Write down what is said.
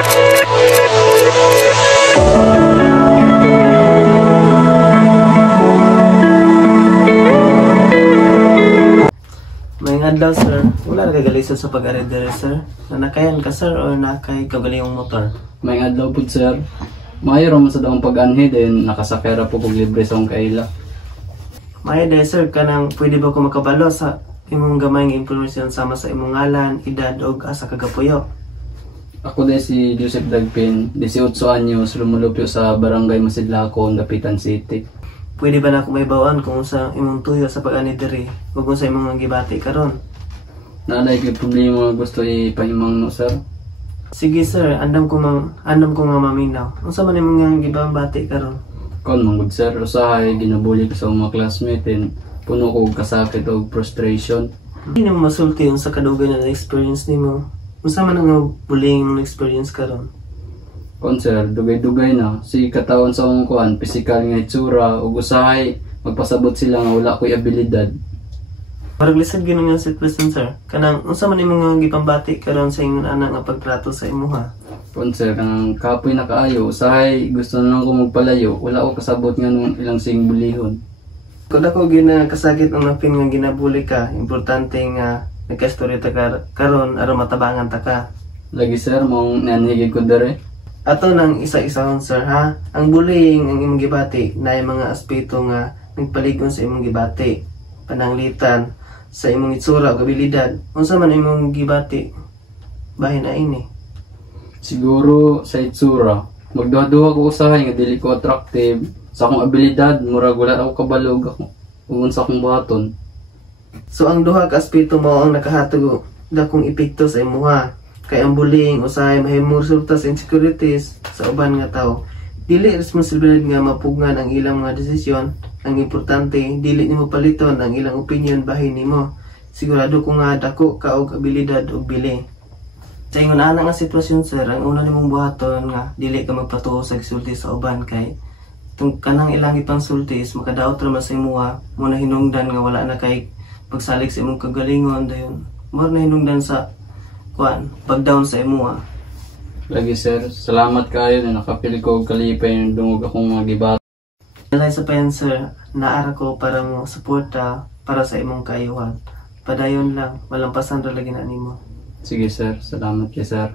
May adlaw sir, wala na kagalisod sa pag-arender sir. Nanakayan ka sir o nakay kagalingong motor? May adlaw po sir. Maayo raman sa daong pag-anhi din nakasakay ra po kog libre sa akong kaila. May day sir, kanang pwede ba ko makabalo sa imong gamay nga impormasyon sama sa imong ngalan, edad o asa kagapuyo? Ako din si Joseph Dagpin, 18 anyos, lumulupyo sa Barangay Masidlako, Dapitan City. Pwede ba na ako may bawaan kung sa imong tuyo sa pag-ani diri o kung sa imong gibati karon? Naalay ko problema nga gusto ipahimang no sir. Sige sir, andam ko nga maminaw. Unsa man imong gibang bati karon? Kon manggod sir, usahay ginabuli ko sa mga classmate and puno ko kasakit o frustration. Hindi mo masulti yung sa kadugan na experience nimo. Unsa man ang bullying mong experience karon? Kon sir, dugay-dugay na. Si katawan sa akong kuan, pisikal nga itsura, ug usahay magpasabot sila nga wala ko'y abilidad. Marag lisod gyud nga sitwasyon sir. Kanang unsa man imong gipambati karon sa ingon ana nga pagtrato sa imuha? Kon sir, kanang kapoy na kaayo, usahay gusto na lang ko magpalayo, wala ko kasabot nga nung ilang sing bulihon. Kung ako ginakasakit ang napin nga ginabuli ka, importante nga nagka-story ta karon aron matabangan ta ka. Lagi sir, mong nanhigid ko dere. Ato nang isa-isahon sir ha. Ang bullying ang imong gibati na mga aspeto nga nagpaligon sa imong gibati, pananglitan sa imong itsura ug abilidad. Unsa man imong gibati bahin na ini? Siguro sa itsura, magduha-duha ko usahay nga dili ko attractive. Sa akong abilidad, murag wala ako kabalog ako. Ugon sa akong buhaton. So ang duha ka aspeto mo ang nakahatag dakong epekto sa imuha. Kay ang bullying usahay mahimong resulta sa insecurities sa uban nga tao. Dili responsibilidad nga mapugnan ang ilang mga desisyon. Ang importante, dili nimo paliton ang ilang opinion bahin nimo. Sigurado ko nga dako ka og abilidad ug bili. Sa ingon ana nga sitwasyon sir, ang una nimong buhaton nga dili ka magpatuo sa gisulti sa uban kay tung kanang ilang ipang sultis makadaot ra man sa imuha mo na hinungdan nga wala na kay pagsalik sa imong kagalingon dayon. Mo na hinungdan sa pag-down sa imuha. Lagi sir, salamat kayo na nakapili ko og kalipay yung dungog akong mga gibat. Dalay sa pen sir, naara ko para mo suporta para sa imong kaayuhan. Padayon lang, walampasan ra lagi na nimo. Sige sir, salamat kay sir.